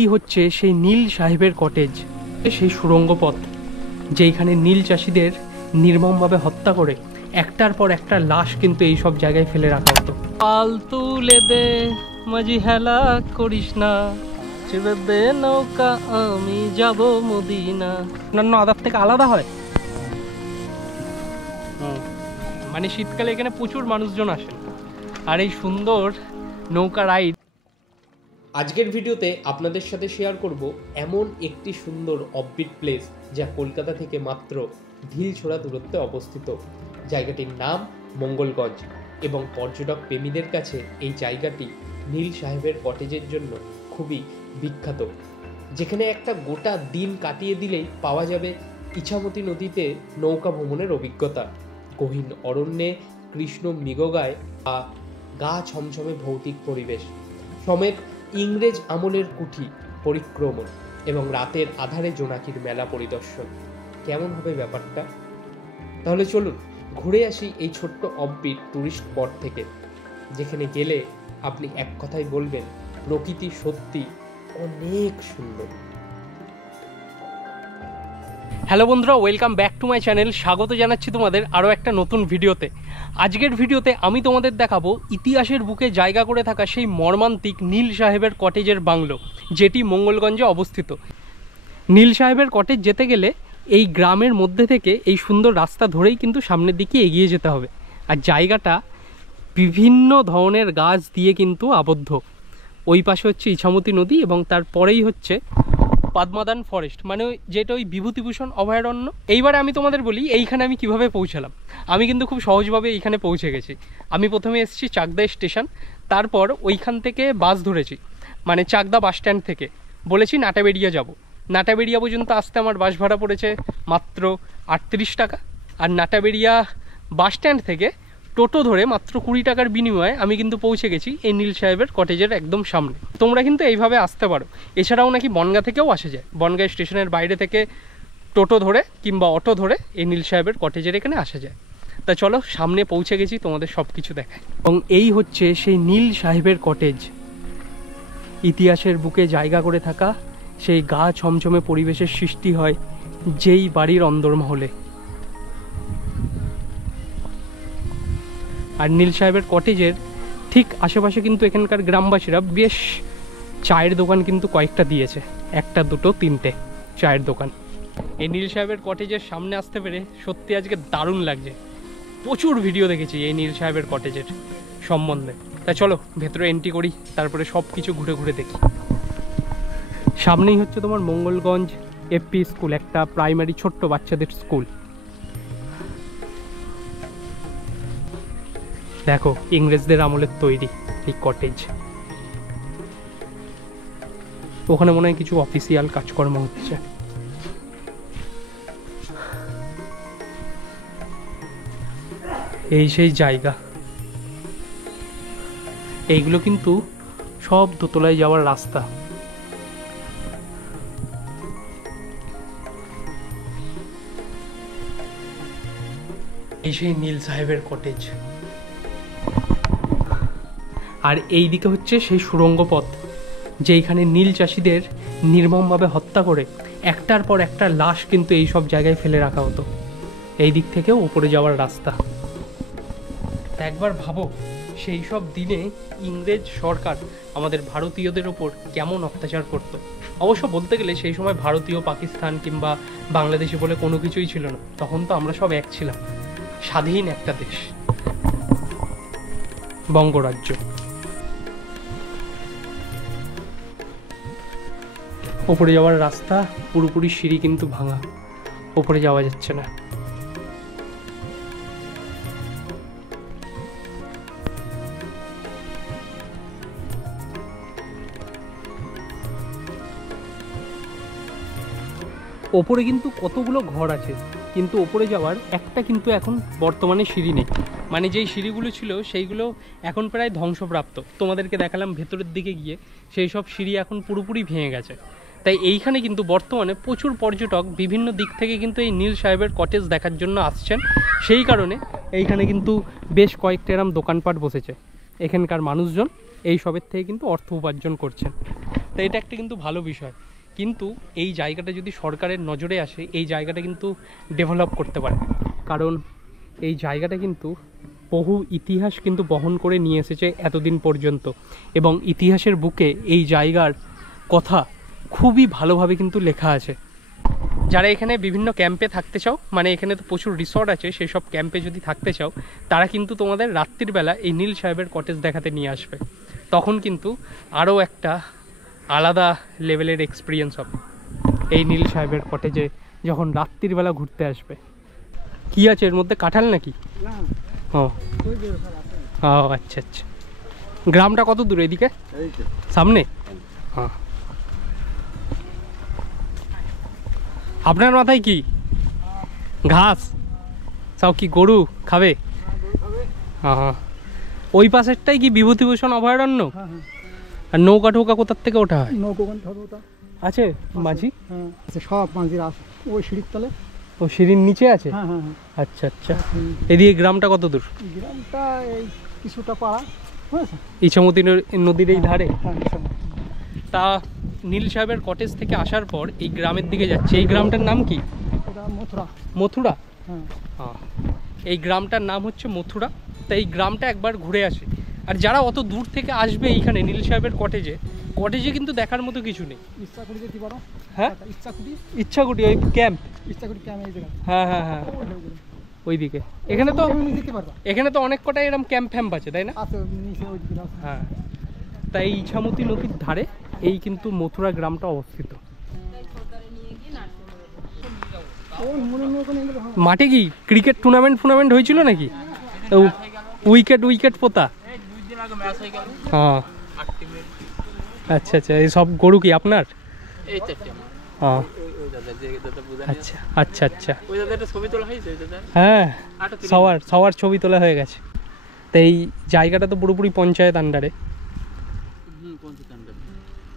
এই হচ্ছে সেই নীল সাহেবের কটেজ, সেই সুড়ঙ্গ পথ যেইখানে নীল চাষিদের নির্মমভাবে হত্যা করে একটার পর একটা লাশ কিন্তু এই সব জায়গায় ফেলে রাখা হতো। পাল তুলে দে মাঝি হেলা করিস না, ছেড়ে দে নৌকা আমি যাব মদিনা। অন্যান্য আদার থেকে আলাদা হয়। মানে শীতকালে এখানে প্রচুর মানুষজন আসেন আর এই সুন্দর নৌকা রাইড। আজকের ভিডিওতে আপনাদের সাথে শেয়ার করব এমন একটি সুন্দর অফবিট প্লেস যা কলকাতা থেকে মাত্র ঢিলছোড়া দূরত্বে অবস্থিত। জায়গাটির নাম মঙ্গলগঞ্জ এবং পর্যটক প্রেমীদের কাছে এই জায়গাটি নীল সাহেবের কটেজের জন্য খুবই বিখ্যাত, যেখানে একটা গোটা দিন কাটিয়ে দিলেই পাওয়া যাবে ইছামতি নদীতে নৌকা ভ্রমণের অভিজ্ঞতা, গহীন অরণ্যে কৃষ্ণ মৃগগায় বা গা ছমছমে ভৌতিক পরিবেশ সমেত ইংরেজ আমলের কুঠি পরিক্রমণ এবং রাতের আধারে জোনাকির মেলা পরিদর্শন। কেমন হবে ব্যাপারটা? তাহলে চলুন ঘুরে আসি এই ছোট্ট অফবিট টুরিস্ট স্পট থেকে, যেখানে গেলে আপনি এক কথায় বলবেন প্রকৃতি সত্যি অনেক সুন্দর। হ্যালো বন্ধুরা, welcome back to my channel. স্বাগত জানাচ্ছি তোমাদের আরও একটা নতুন ভিডিওতে। আজকের ভিডিওতে আমি তোমাদের দেখাবো ইতিহাসের বুকে জায়গা করে থাকা সেই মর্মান্তিক নীল সাহেবের কটেজের বাংলো, যেটি মঙ্গলগঞ্জে অবস্থিত। নীল সাহেবের কটেজ যেতে গেলে এই গ্রামের মধ্যে থেকে এই সুন্দর রাস্তা ধরেই কিন্তু সামনের দিকে এগিয়ে যেতে হবে। আর জায়গাটা বিভিন্ন ধরনের গাছ দিয়ে কিন্তু আবদ্ধ। ওই পাশে হচ্ছে ইছামতি নদী এবং তারপরেই হচ্ছে পদ্মাদান ফরেস্ট, মানে যেটা ওই বিভূতিভূষণ অভয়ারণ্য। এইবারে আমি তোমাদের বলি এইখানে আমি কিভাবে পৌঁছালাম। আমি কিন্তু খুব সহজভাবে এইখানে পৌঁছে গেছি। আমি প্রথমে এসেছি চাকদা স্টেশন, তারপর ওইখান থেকে বাস ধরেছি, মানে চাকদা বাস স্ট্যান্ড থেকে বলেছি নাটাবেড়িয়া যাব। নাটাবেড়িয়া পর্যন্ত আসতে আমার বাস ভাড়া পড়েছে মাত্র 38 টাকা। আর নাটাবেড়িয়া বাস স্ট্যান্ড থেকে টোটো ধরে মাত্র 20 টাকার বিনিময়ে আমি কিন্তু পৌঁছে গেছি এই নীল সাহেবের কটেজের একদম সামনে। তোমরা কিন্তু এইভাবে আসতে পারো। এছাড়াও নাকি বনগাঁ থেকেও আসা যায়, বনগাঁ স্টেশনের বাইরে থেকে টোটো ধরে কিংবা অটো ধরে এই নীল সাহেবের কটেজের এখানে আসা যায়। তা চলো, সামনে পৌঁছে গেছি, তোমাদের সব কিছু দেখায়। এবং এই হচ্ছে সেই নীল সাহেবের কটেজ, ইতিহাসের বুকে জায়গা করে থাকা সেই গা ছমছমে পরিবেশের সৃষ্টি হয় যেই বাড়ির অন্দরমহলে। আর নীল সাহেবের কটেজের ঠিক আশেপাশে কিন্তু এখানকার গ্রামবাসীরা বেশ চায়ের দোকান কিন্তু কয়েকটা দিয়েছে, একটা দুটো তিনটে চায়ের দোকান। এই নীল সাহেবের কটেজের সামনে আসতে পেরে সত্যি আজকে দারুণ লাগছে। প্রচুর ভিডিও দেখেছি এই নীল সাহেবের কটেজের সম্বন্ধে। তা চলো ভেতরে এন্ট্রি করি, তারপরে সব কিছু ঘুরে ঘুরে দেখি। সামনেই হচ্ছে তোমার মঙ্গলগঞ্জ এফপি স্কুল, একটা প্রাইমারি ছোট্ট বাচ্চাদের স্কুল। দেখো ইংরেজদের আমলের তৈরি এই কটেজ। ওখানে মনে হয় কিছু অফিসিয়াল কাজকর্ম হচ্ছে। এই সেই জায়গা। এইগুলো কিন্তু সব দোতলায় যাওয়ার রাস্তা। এই সেই নীল সাহেবের কটেজ। আর এই দিকে হচ্ছে সেই সুড়ঙ্গ পথ যেইখানে নীল চাষিদের নির্মমভাবে হত্যা করে একটার পর একটা লাশ কিন্তু এই সব জায়গায় ফেলে রাখা হতো। এই দিক থেকেও উপরে যাওয়ার রাস্তা। একবার ভাবো সেই সব দিনে ইংরেজ সরকার আমাদের ভারতীয়দের ওপর কেমন অত্যাচার করত। অবশ্য বলতে গেলে সেই সময় ভারতীয়, পাকিস্তান কিংবা বাংলাদেশি বলে কোনো কিছুই ছিল না। তখন তো আমরা সব এক ছিলাম, স্বাধীন একটা দেশ, বঙ্গরাজ্য। ওপরে যাওয়ার রাস্তা পুরোপুরি সিঁড়ি কিন্তু ভাঙা, ওপরে যাওয়া যাচ্ছে না। ওপরে কিন্তু কতগুলো ঘর আছে, কিন্তু ওপরে যাওয়ার একটা কিন্তু এখন বর্তমানে সিঁড়ি নেই। মানে যেই সিঁড়িগুলো ছিল সেইগুলো এখন প্রায় ধ্বংসপ্রাপ্ত। তোমাদেরকে দেখালাম ভেতরের দিকে গিয়ে, সেই সব সিঁড়ি এখন পুরোপুরি ভেঙে গেছে। তাই এইখানে কিন্তু বর্তমানে প্রচুর পর্যটক বিভিন্ন দিক থেকে কিন্তু এই নীল সাহেবের কটেজ দেখার জন্য আসছেন। সেই কারণে এইখানে কিন্তু বেশ কয়েকটা এরম দোকানপাট বসেছে। এখানকার মানুষজন এই সবের থেকে কিন্তু অর্থ উপার্জন করছেন। তো এটা একটা কিন্তু ভালো বিষয়। কিন্তু এই জায়গাটা যদি সরকারের নজরে আসে, এই জায়গাটা কিন্তু ডেভেলপ করতে পারে, কারণ এই জায়গাটা কিন্তু বহু ইতিহাস কিন্তু বহন করে নিয়ে এসেছে এতদিন পর্যন্ত, এবং ইতিহাসের বুকে এই জায়গার কথা খুবই ভালোভাবে কিন্তু লেখা আছে। যারা এখানে বিভিন্ন ক্যাম্পে থাকতে চাও, মানে এখানে তো প্রচুর রিসর্ট আছে, সেই সব ক্যাম্পে যদি থাকতে চাও, তারা কিন্তু তোমাদের রাত্রির বেলা এই নীল সাহেবের কটেজ দেখাতে নিয়ে আসবে। তখন কিন্তু আরও একটা আলাদা লেভেলের এক্সপিরিয়েন্স হবে এই নীল সাহেবের কটেজে যখন রাত্রির বেলা ঘুরতে আসবে। কি আছে এর মধ্যে, কাঁঠাল নাকি? ও আচ্ছা আচ্ছা। গ্রামটা কত দূর এদিকে? সামনে? হ্যাঁ। আপনার মাথায় কি ঘাস? সব কি গরু খাবে? হ্যাঁ। ওই পাশেরটাই কি বিভূতিভূষণ অভয়ারণ্য? আর নৌকা ঠৌকা কোথার থেকে ওঠা হয়? আছে মাঝি? সব মাঝির আছে ওই সিঁড়ির তলে। ও সিঁড়ির নিচে আছে? আচ্ছা আচ্ছা। এদিকে গ্রামটা কত দূর? গ্রামটা এই কিছুটা পাড়া, বুঝেছো? ইছামতি নদীর এই ধারে। তা নীল সাহেবের কটেজ থেকে আসার পর এই গ্রামের দিকে যাচ্ছে। এই গ্রামটার নাম কি? মথুরা। মথুরা? হ্যাঁ। এই গ্রামটার নাম হচ্ছে মথুরা। তা এই গ্রামটা একবার ঘুরে আসে। আর যারা অত দূর থেকে আসবে এইখানে নীল সাহেবের কটেজে কিন্তু দেখার মতো কিছু নেই। ইচ্ছাকুটি যেতে পারো। হ্যাঁ, ইচ্ছাকুটি ওই ক্যাম্প। ইচ্ছাকুটি ক্যাম্প এই জায়গা। হ্যাঁ হ্যাঁ হ্যাঁ, ওইদিকে। এখানে তো অনেক কটাই এরকম ক্যাম্প ফ্যাম্প আছে, তাই না? হ্যাঁ। তাই ইছামতি নদীর ধারে এই কিন্তু মথুরা গ্রামটা অবস্থিত। মাঠে কি ক্রিকেট টুর্নামেন্ট হয়েছিল নাকি? উইকেট পোতা? হ্যাঁ। আচ্ছা আচ্ছা। এই সব গরু কি আপনার? হ্যাঁ। আচ্ছা আচ্ছা আচ্ছা। হ্যাঁ, সবার ছবি তোলা হয়ে গেছে। তো এই জায়গাটা তো পুরোপুরি পঞ্চায়েত আন্ডারে।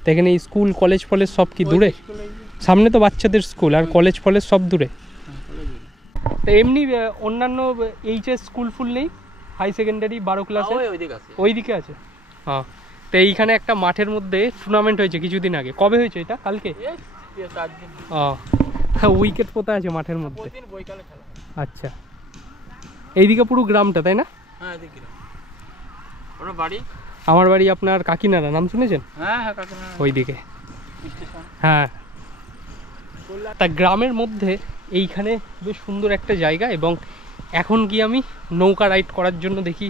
তো এখানে স্কুল কলেজ ফলেজ সব কি দূরে? সামনে তো বাচ্চাদের স্কুল, আর কলেজ ফলেজ সব দূরে। তো এমনি অন্যান্য এইচএস স্কুল ফুল নেই? হাই সেকেন্ডারি 12 ক্লাসে ওইদিকে আছে? হ্যাঁ। তো এইখানে একটা মাঠের মধ্যে টুর্নামেন্ট হয়েছে কিছুদিন আগে। কবে হয়েছে এটা? কালকে? হ্যাঁ, উইকেট পোতা আছে মাঠের মধ্যে। আচ্ছা। এইদিকে পুরো গ্রামটা, তাই না? আমার বাড়ি আপনার কাকিনাড়া, নাম শুনেছেন? ওইদিকে। হ্যাঁ। তা গ্রামের মধ্যে এইখানে বেশ সুন্দর একটা জায়গা, এবং এখন কি আমি নৌকা রাইড করার জন্য দেখি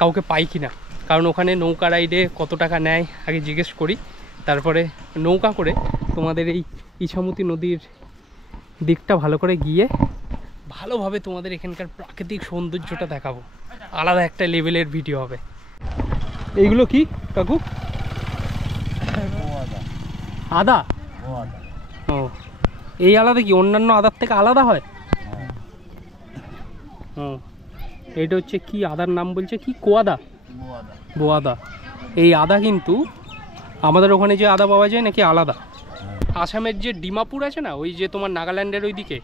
কাউকে পাই কিনা, কারণ ওখানে নৌকা রাইডে কত টাকা নেয় আগে জিজ্ঞেস করি, তারপরে নৌকা করে তোমাদের এই ইছামতি নদীর দিকটা ভালো করে গিয়ে ভালোভাবে তোমাদের এখানকার প্রাকৃতিক সৌন্দর্যটা দেখাবো। আলাদা একটা লেভেলের ভিডিও হবে। এইগুলো কি কাকু? আদা? ও, এই আলাদা কি অন্যান্য আদার থেকে আলাদা হয়? ও, এটা হচ্ছে কি আদার নাম বলছে কি? কোয়াদা? বোয়াদা। এই আদা কিন্তু আমাদের ওখানে যে আদা পাওয়া যায় নাকি আলাদা। আসামের যে ডিমাপুর আছে না, ওই যে তোমার নাগাল্যান্ডের ওইদিকে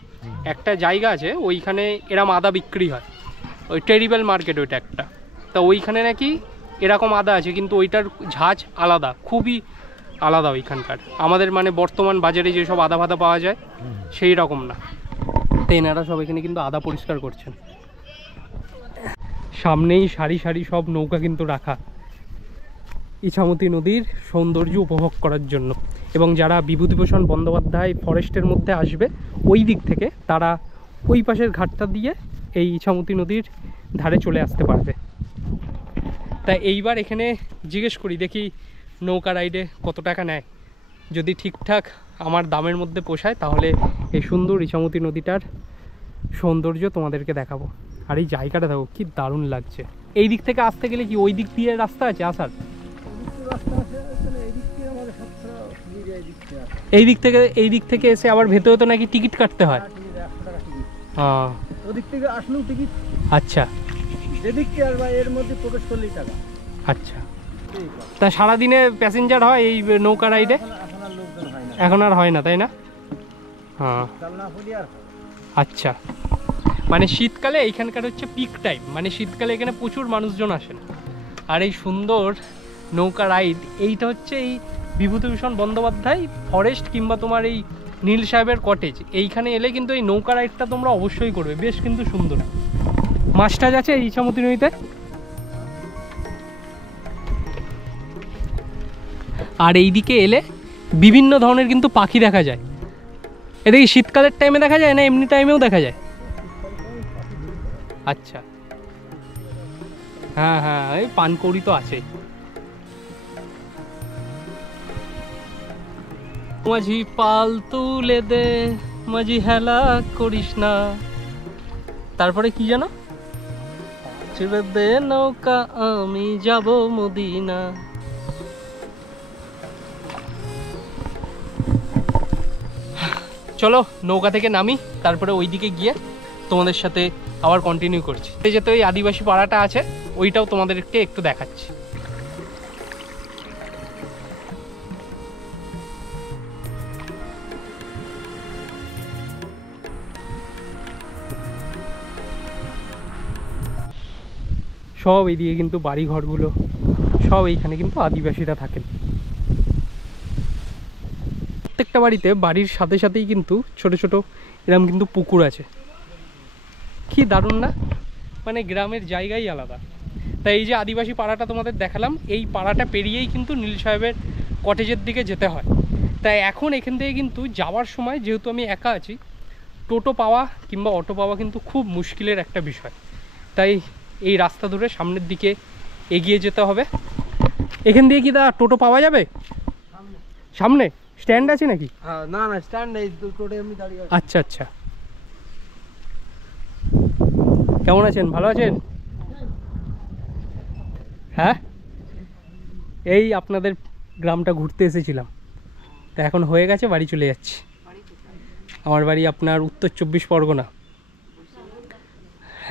একটা জায়গা আছে, ওইখানে এরম আদা বিক্রি হয়। ওই টেরিবেল মার্কেট ওইটা একটা। তা ওইখানে নাকি এরকম আদা আছে, কিন্তু ওইটার ঝাঁজ আলাদা, খুবই আলাদা ওইখানকার। আমাদের মানে বর্তমান বাজারে যেসব আদা ফাদা পাওয়া যায় সেই রকম না। তো এনারা সব এখানে কিন্তু আদা পরিষ্কার করছেন। সামনেই সারি সারি সব নৌকা কিন্তু রাখা ইছামতি নদীর সৌন্দর্য উপভোগ করার জন্য। এবং যারা বিভূতিভূষণ বন্দ্যোপাধ্যায় ফরেস্টের মধ্যে আসবে ওই দিক থেকে, তারা ওই পাশের ঘাটটা দিয়ে এই ইছামতি নদীর ধারে চলে আসতে পারবে। তাই এইবার এখানে জিজ্ঞেস করি, দেখি নৌকা রাইডে কত টাকা নেয়। যদি ঠিকঠাক আমার দামের মধ্যে পোষায়, তাহলে এই সুন্দর ইছামতি নদীটার সৌন্দর্য তোমাদেরকে দেখাবো। আর এই জায়গাটা দেখো কি দারুণ লাগছে। এই দিক থেকে আসতে গেলে কি ওই দিক দিয়ে রাস্তা আছে আসার? এই দিক থেকে এসে আবার ভেতরে তো নাকি টিকিট কাটতে হয়? হ্যাঁ, ওদিক থেকে আসলেও টিকিট। আচ্ছা, যেদিক থেকে আসবে এর মধ্যে প্রবেশ করলেই টাকা। আচ্ছা। তা সারাদিনে প্যাসেঞ্জার হয় এই নৌকা রাইডে? এখন আর হয় না, তাই না? হ্যাঁ। আচ্ছা, মানে শীতকালে এইখানকার হচ্ছে পিক টাইম, মানে শীতকালে এখানে প্রচুর মানুষজন আসেন। আর এই সুন্দর নৌকা রাইড এইটা হচ্ছে এই বিভূতিভূষণ বন্দ্যোপাধ্যায় ফরেস্ট কিংবা তোমার এই নীল সাহেবের কটেজ, এইখানে এলে কিন্তু এই নৌকা রাইডটা তোমরা অবশ্যই করবে, বেশ কিন্তু সুন্দর। মাছ টাছ আছে এই ইছামতি নদীতে। আর এইদিকে এলে বিভিন্ন ধরনের কিন্তু পাখি দেখা যায়। এটা কি শীতকালের টাইমে দেখা যায় না এমনি টাইমেও দেখা যায়? আচ্ছা, হ্যাঁ হ্যাঁ, এই পানকৌড়ি তো আছে। মাঝি পাল তুলে দে, মাঝি হেলা করিস না, তারপরে কি জানো, ছেড়ে দে নৌকা আমি যাব মদিনা। চলো নৌকা থেকে নামি, তারপরে ওইদিকে গিয়ে তোমাদের সাথে আবার কন্টিনিউ করছি। এই যে তো এই আদিবাসী পাড়াটা আছে, ওইটাও তোমাদেরকে একটু দেখাচ্ছি। সব এইদিকে কিন্তু বাড়ি ঘরগুলো সব এইখানে কিন্তু আদিবাসীরা থাকেন। প্রত্যেকটা বাড়িতে বাড়ির সাথে সাথেই কিন্তু ছোট ছোট এরকম কিন্তু পুকুর আছে। কি দারুণ না, মানে গ্রামের জায়গাই আলাদা। তাই এই যে আদিবাসী পাড়াটা তোমাদের দেখালাম, এই পাড়াটা পেরিয়েই কিন্তু নীল সাহেবের কটেজের দিকে যেতে হয়। তাই এখন এখান থেকে কিন্তু যাওয়ার সময়, যেহেতু আমি একা আছি, টোটো পাওয়া কিংবা অটো পাওয়া কিন্তু খুব মুশকিলের একটা বিষয়। তাই এই রাস্তা ধরে সামনের দিকে এগিয়ে যেতে হবে। এখান দিয়ে কি টোটো পাওয়া যাবে? সামনে স্ট্যান্ড আছে নাকি? না না, স্ট্যান্ড নেই, টোটো এমনি দাঁড়িয়ে আছে। আচ্ছা আচ্ছা, কেমন আছেন? ভালো আছেন? হ্যাঁ, এই আপনাদের গ্রামটা ঘুরতে এসেছিলাম, তা এখন হয়ে গেছে, বাড়ি চলে যাচ্ছি। আমার বাড়ি আপনার উত্তর 24 পরগনা।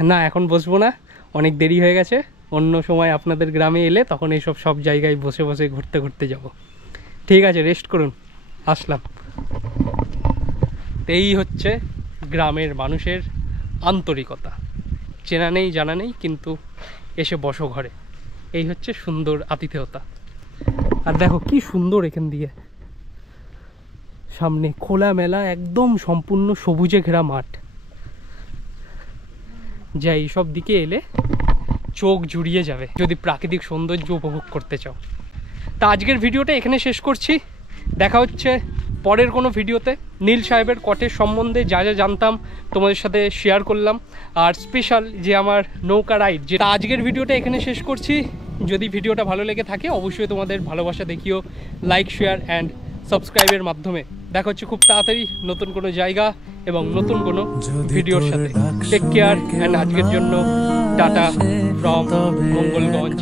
না এখন বসবো না, অনেক দেরি হয়ে গেছে। অন্য সময় আপনাদের গ্রামে এলে তখন এইসব সব জায়গায় বসে বসে ঘুরতে ঘুরতে যাব। ঠিক আছে, রেস্ট করুন, আসলাম। এই হচ্ছে গ্রামের মানুষের আন্তরিকতা, চেনা নেই জানা নেই কিন্তু এসে বসো ঘরে, এই হচ্ছে সুন্দর আতিথেয়তা। আর দেখো কি সুন্দর, এখান দিয়ে সামনে খোলা মেলা একদম সম্পূর্ণ সবুজে ঘেরা মাঠ, যা এইসব দিকে এলে চোখ জুড়িয়ে যাবে যদি প্রাকৃতিক সৌন্দর্য উপভোগ করতে চাও। তা আজকের ভিডিওটা এখানে শেষ করছি, দেখা হচ্ছে পরের কোনো ভিডিওতে। নীল সাহেবের কটেজ সম্বন্ধে যা যা জানতাম তোমাদের সাথে শেয়ার করলাম, আর স্পেশাল যে আমার নৌকা রাইড, যেটা আজকের ভিডিওটা এখানে শেষ করছি। যদি ভিডিওটা ভালো লেগে থাকে অবশ্যই তোমাদের ভালোবাসা দেখিও লাইক, শেয়ার অ্যান্ড সাবস্ক্রাইবের মাধ্যমে। দেখা হচ্ছে খুব তাড়াতাড়ি নতুন কোনো জায়গা এবং নতুন কোনো ভিডিওর সাথে। টেক কেয়ার অ্যান্ড আজকের জন্য টাটা ফ্রম মঙ্গলগঞ্জ।